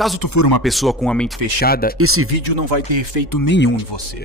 Caso tu for uma pessoa com a mente fechada, esse vídeo não vai ter efeito nenhum em você.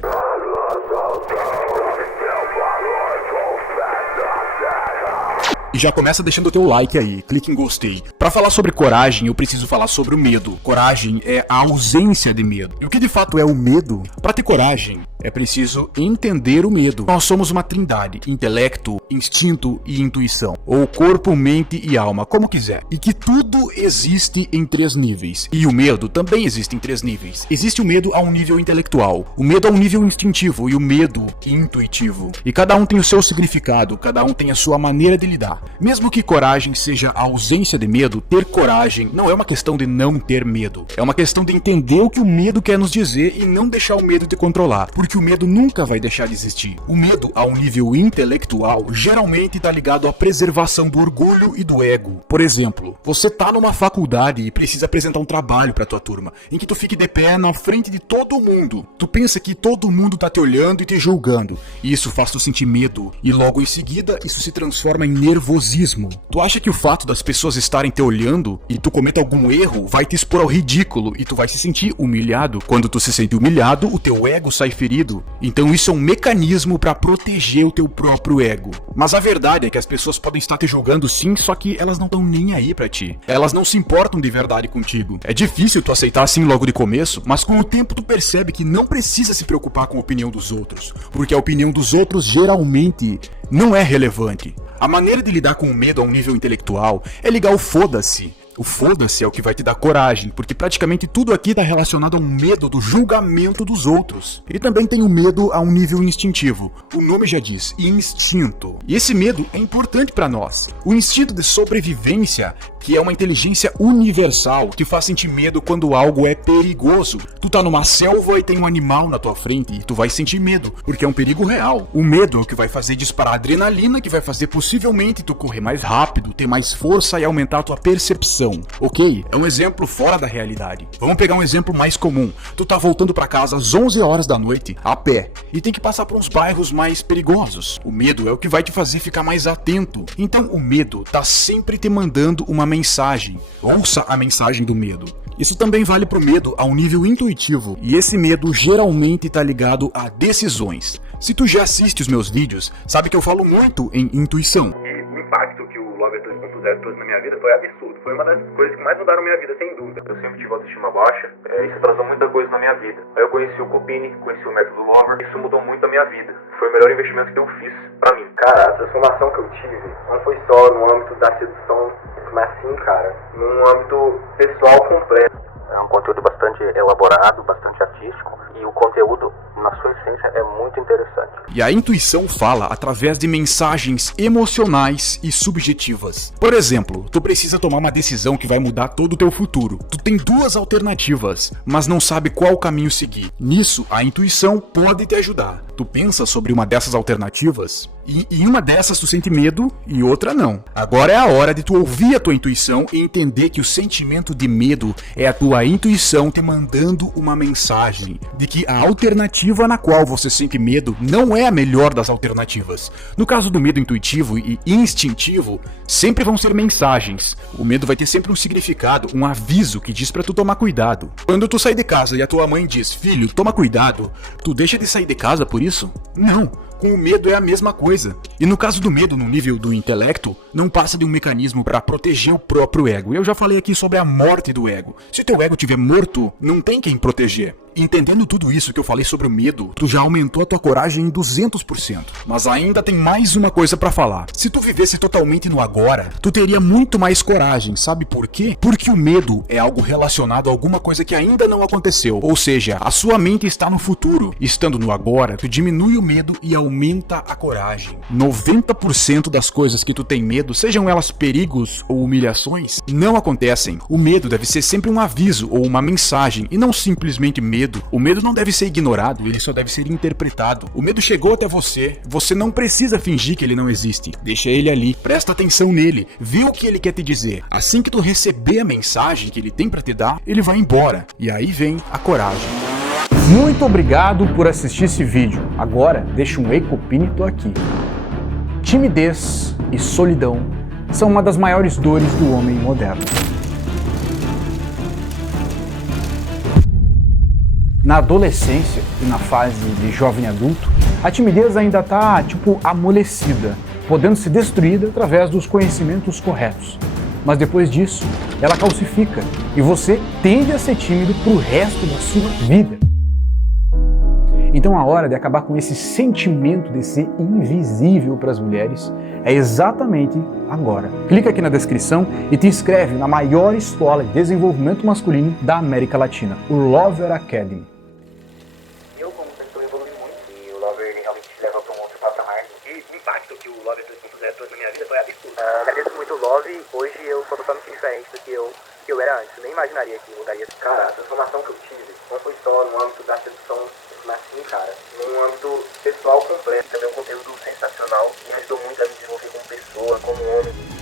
E já começa deixando o teu like aí, clique em gostei. Pra falar sobre coragem, eu preciso falar sobre o medo. Coragem é a ausência de medo. E o que de fato é o medo? Pra ter coragem, é preciso entender o medo. Nós somos uma trindade: intelecto, instinto e intuição. Ou corpo, mente e alma, como quiser. E que tudo existe em 3 níveis. E o medo também existe em 3 níveis. Existe o medo a um nível intelectual, o medo a um nível instintivo e o medo intuitivo. E cada um tem o seu significado, cada um tem a sua maneira de lidar. Mesmo que coragem seja a ausência de medo, ter coragem não é uma questão de não ter medo. É uma questão de entender o que o medo quer nos dizer e não deixar o medo te controlar. Porque o medo nunca vai deixar de existir. O medo a um nível intelectual geralmente está ligado à preservação do orgulho e do ego. Por exemplo, você tá numa faculdade e precisa apresentar um trabalho pra tua turma, em que tu fique de pé na frente de todo mundo. Tu pensa que todo mundo tá te olhando e te julgando. E isso faz tu sentir medo. E logo em seguida, isso se transforma em nervosismo. Tu acha que o fato das pessoas estarem te olhando e tu cometa algum erro vai te expor ao ridículo e tu vai se sentir humilhado? Quando tu se sente humilhado, o teu ego sai ferido. Então isso é um mecanismo pra proteger o teu próprio ego. Mas a verdade é que as pessoas podem estar te julgando sim, só que elas não estão nem aí pra ti. Elas não se importam de verdade contigo. É difícil tu aceitar assim logo de começo, mas com o tempo tu percebe que não precisa se preocupar com a opinião dos outros, porque a opinião dos outros geralmente não é relevante. A maneira de lidar com o medo a um nível intelectual é ligar o foda-se. O foda-se é o que vai te dar coragem, porque praticamente tudo aqui está relacionado a um medo do julgamento dos outros. E também tem o medo a um nível instintivo. O nome já diz, instinto. E esse medo é importante para nós. O instinto de sobrevivência, que é uma inteligência universal, que faz sentir medo quando algo é perigoso. Tu tá numa selva e tem um animal na tua frente e tu vai sentir medo, porque é um perigo real. O medo é o que vai fazer disparar adrenalina, que vai fazer possivelmente tu correr mais rápido, ter mais força e aumentar a tua percepção. Ok? É um exemplo fora da realidade. Vamos pegar um exemplo mais comum. Tu tá voltando pra casa às 11 horas da noite, a pé, e tem que passar por uns bairros mais perigosos. O medo é o que vai te fazer ficar mais atento. Então o medo tá sempre te mandando uma mensagem. Ouça a mensagem do medo. Isso também vale pro medo a um nível intuitivo, e esse medo geralmente tá ligado a decisões. Se tu já assiste os meus vídeos, sabe que eu falo muito em intuição. O impacto que o Lover 2.0 trouxe na minha vida foi absurdo. Foi uma das coisas que mais mudaram minha vida, sem dúvida. Eu sempre tive autoestima baixa, isso atrasou muita coisa na minha vida. Aí eu conheci o Copini, conheci o método Lover, isso mudou muito a minha vida. Foi o melhor investimento que eu fiz pra mim. Cara, a transformação que eu tive não foi só no âmbito da sedução, mas sim, cara, num âmbito pessoal completo. É um conteúdo bastante elaborado, bastante artístico, e o conteúdo, na sua essência, é muito interessante. E a intuição fala através de mensagens emocionais e subjetivas. Por exemplo, tu precisa tomar uma decisão que vai mudar todo o teu futuro. Tu tem 2 alternativas, mas não sabe qual caminho seguir. Nisso, a intuição pode te ajudar. Tu pensa sobre uma dessas alternativas e em uma dessas tu sente medo e outra não. Agora é a hora de tu ouvir a tua intuição e entender que o sentimento de medo é a tua intuição te mandando uma mensagem de que a alternativa na qual você sente medo não é a melhor das alternativas. No caso do medo intuitivo e instintivo, sempre vão ser mensagens. O medo vai ter sempre um significado, um aviso que diz pra tu tomar cuidado. Quando tu sai de casa e a tua mãe diz, filho, toma cuidado, tu deixa de sair de casa por isso? Não. Com o medo é a mesma coisa. E no caso do medo no nível do intelecto, não passa de um mecanismo para proteger o próprio ego. Eu já falei aqui sobre a morte do ego. Se teu ego estiver morto, não tem quem proteger. Entendendo tudo isso que eu falei sobre o medo, tu já aumentou a tua coragem em 200%. Mas ainda tem mais uma coisa pra falar. Se tu vivesse totalmente no agora, tu teria muito mais coragem, sabe por quê? Porque o medo é algo relacionado a alguma coisa que ainda não aconteceu. Ou seja, a sua mente está no futuro. Estando no agora, tu diminui o medo e aumenta a coragem. 90% das coisas que tu tem medo, sejam elas perigos ou humilhações, não acontecem. O medo deve ser sempre um aviso ou uma mensagem e não simplesmente medo. O medo não deve ser ignorado, ele só deve ser interpretado. O medo chegou até você, você não precisa fingir que ele não existe. Deixa ele ali, presta atenção nele, vê o que ele quer te dizer. Assim que tu receber a mensagem que ele tem pra te dar, ele vai embora. E aí vem a coragem. Muito obrigado por assistir esse vídeo. Agora, deixa um ecopínito aqui. Timidez e solidão são uma das maiores dores do homem moderno. Na adolescência e na fase de jovem adulto, a timidez ainda está, amolecida, podendo ser destruída através dos conhecimentos corretos. Mas depois disso, ela calcifica e você tende a ser tímido pro resto da sua vida. Então a hora de acabar com esse sentimento de ser invisível para as mulheres é exatamente agora. Clica aqui na descrição e te inscreve na maior escola de desenvolvimento masculino da América Latina, o Lover Academy. Eu, como pessoa, evolui muito e o Lover ele realmente te leva para um outro patamar. E o impacto que o Lover 2.0 trouxe na minha vida foi absurdo. Agradeço muito o Love. Hoje eu sou totalmente diferente do que eu era antes. Eu nem imaginaria que eu mudaria. Cara, a transformação que eu tive não foi só no âmbito da sedução, mas sim, cara, num âmbito pessoal completo. Também um conteúdo sensacional que me ajudou muito a me desenvolver como pessoa, como homem.